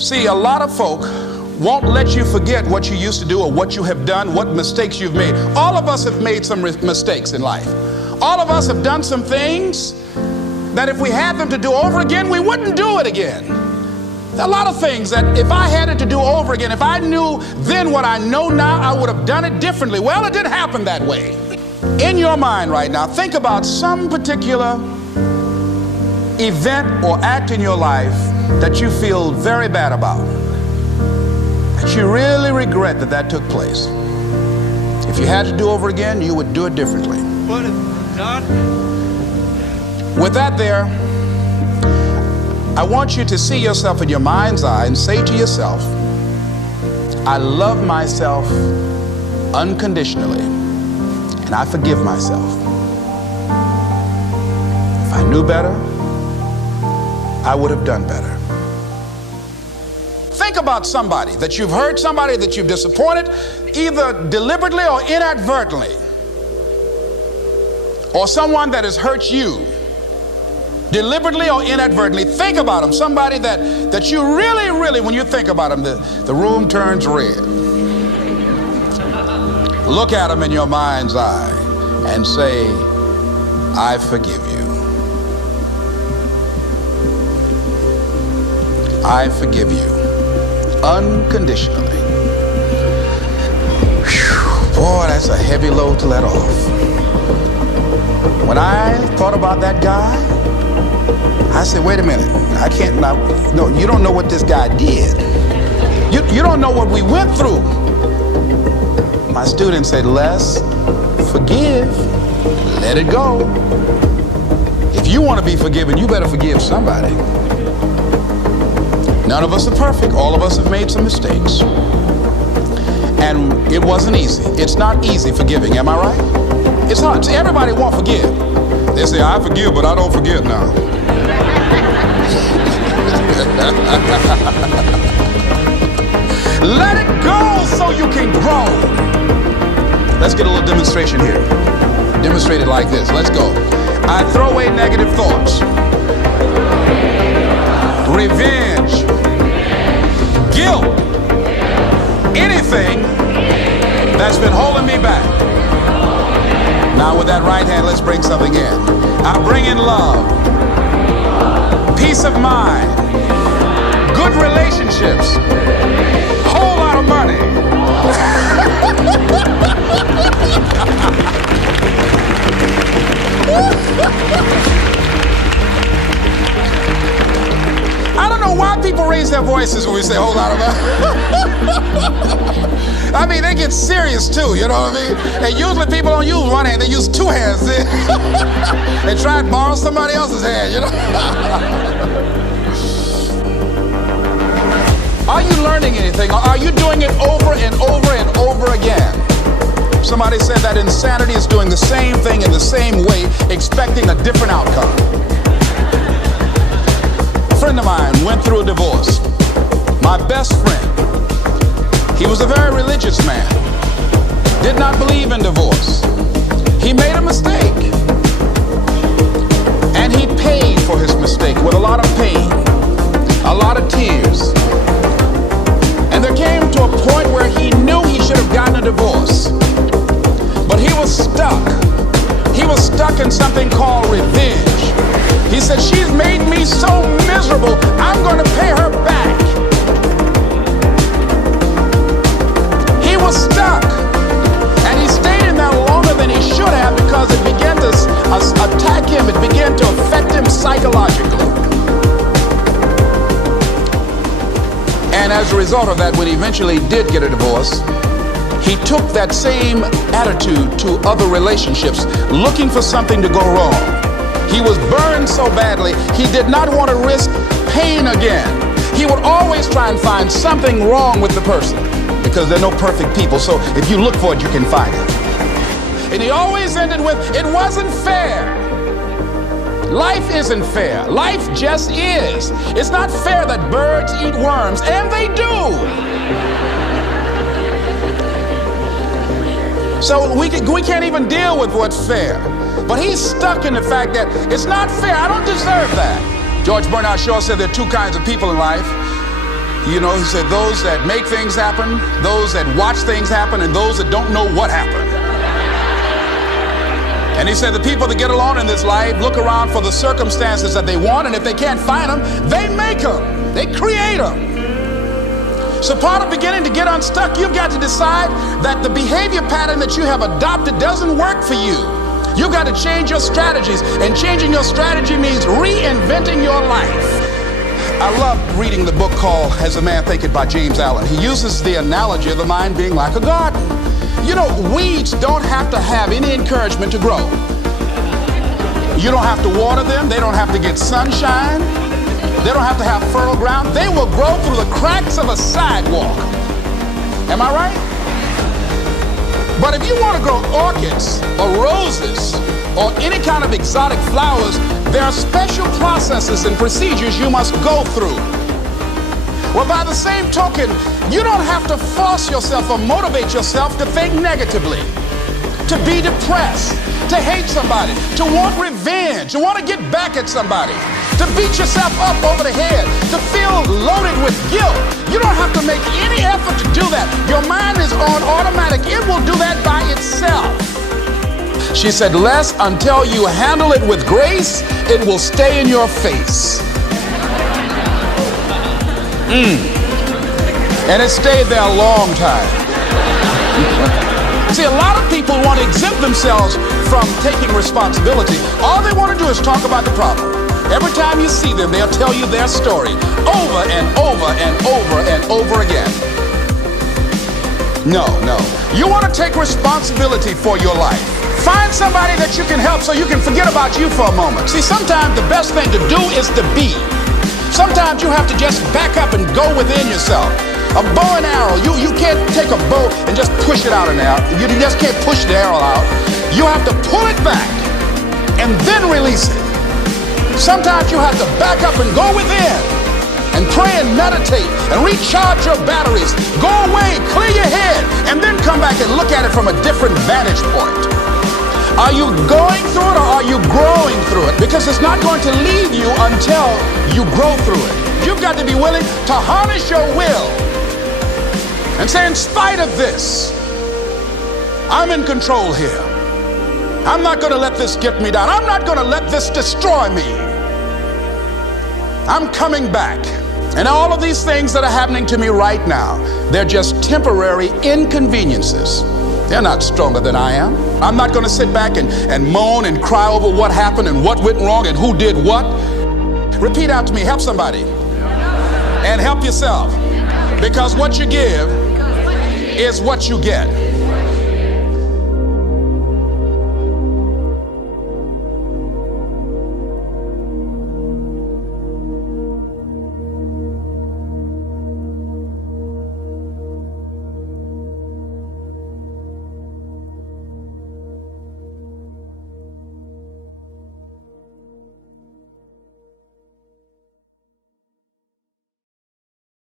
See, a lot of folk won't let you forget what you used to do or what you have done, what mistakes you've made. All of us have made some mistakes in life. All of us have done some things that if we had them to do over again, we wouldn't do it again. There are a lot of things that if I had it to do over again, if I knew then what I know now, I would have done it differently. Well, it didn't happen that way. In your mind right now, think about some particular event or act in your life that you feel very bad about, that you really regret that took place. If you had to do over again, you would do it differently. What is done? With that there, I want you to see yourself in your mind's eye and say to yourself, I love myself unconditionally and I forgive myself. If I knew better, I would have done better. Think about somebody that you've hurt, somebody that you've disappointed, either deliberately or inadvertently, or someone that has hurt you deliberately or inadvertently. Think about them, somebody that you really, when you think about them, the room turns red. Look at them in your mind's eye and say, I forgive you. I forgive you unconditionally. Whew, boy, that's a heavy load to let off. When I thought about that guy, I said, wait a minute, I can't, no, you don't know what this guy did. You don't know what we went through. My student said, Les, forgive, let it go. If you want to be forgiven, you better forgive somebody. None of us are perfect. All of us have made some mistakes. And it wasn't easy. It's not easy forgiving, am I right? It's hard. See, everybody won't forgive. They say, I forgive, but I don't forget now. Let it go so you can grow. Let's get a little demonstration here. Demonstrate it like this. Let's go. I throw away negative thoughts. Revenge. Guilt. Anything that's been holding me back. Now with that right hand, let's bring something in. I bring in love, peace of mind, good relationships, whole lot of money. I don't know why people raise their voices when we say whole lot of money. I mean, they get serious too, you know what I mean? And usually people don't use one hand, they use two hands. They try and borrow somebody else's hand, you know? Are you learning anything, or are you doing it over and over and over again? Somebody said that insanity is doing the same thing in the same way, expecting a different outcome. A friend of mine went through a divorce. My best friend. He was a very religious man, did not believe in divorce. He made a mistake, and he paid for his mistake with a lot of pain, a lot of tears. And there came to a point where he knew he should have gotten a divorce, but he was stuck. He was stuck in something called revenge. He said, she's made me so miserable, I'm going to pay her back. Was stuck, and he stayed in there longer than he should have because it began to attack him. It began to affect him psychologically. And as a result of that, when he eventually did get a divorce, he took that same attitude to other relationships, looking for something to go wrong. He was burned so badly, he did not want to risk pain again. He would always try and find something wrong with the person, because there are no perfect people, so if you look for it, you can find it. And he always ended with, it wasn't fair. Life isn't fair. Life just is. It's not fair that birds eat worms, and they do. So we can't even deal with what's fair. But he's stuck in the fact that it's not fair. I don't deserve that. George Bernard Shaw said there are two kinds of people in life. You know, he said, those that make things happen, those that watch things happen, and those that don't know what happened. And he said the people that get along in this life look around for the circumstances that they want, and if they can't find them, they make them. They create them. So part of beginning to get unstuck, you've got to decide that the behavior pattern that you have adopted doesn't work for you. You've got to change your strategies, and changing your strategy means reinventing your life. I love reading the book called As a Man Thinketh by James Allen. He uses the analogy of the mind being like a garden. You know, weeds don't have to have any encouragement to grow. You don't have to water them. They don't have to get sunshine. They don't have to have fertile ground. They will grow through the cracks of a sidewalk. Am I right? But if you want to grow orchids or roses or any kind of exotic flowers, there are special processes and procedures you must go through. Well, by the same token, you don't have to force yourself or motivate yourself to think negatively, to be depressed, to hate somebody, to want revenge, to want to get back at somebody, to beat yourself up over the head, to feel loaded with guilt. You don't have to make any effort to do that. Your mind is on automatic. It will do that by itself. She said, Les, until you handle it with grace, it will stay in your face. And it stayed there a long time. See, a lot of people want to exempt themselves from taking responsibility. All they want to do is talk about the problem. Every time you see them, they'll tell you their story over and over and over and over again. No. You want to take responsibility for your life. Find somebody that you can help so you can forget about you for a moment. See, sometimes the best thing to do is to be. Sometimes you have to just back up and go within yourself. A bow and arrow, you can't take a bow and just push it out in the air. You just can't push the arrow out. You have to pull it back and then release it. Sometimes you have to back up and go within and pray and meditate and recharge your batteries. Go away, clear your head, and then come back and look at it from a different vantage point. Are you going through it or are you growing through it? Because it's not going to leave you until you grow through it. You've got to be willing to harness your will and say, in spite of this, I'm in control here. I'm not going to let this get me down. I'm not going to let this destroy me. I'm coming back. And all of these things that are happening to me right now, they're just temporary inconveniences. They're not stronger than I am. I'm not going to sit back and moan and cry over what happened and what went wrong and who did what. Repeat out to me, help somebody. And help yourself. Because what you give is what you get.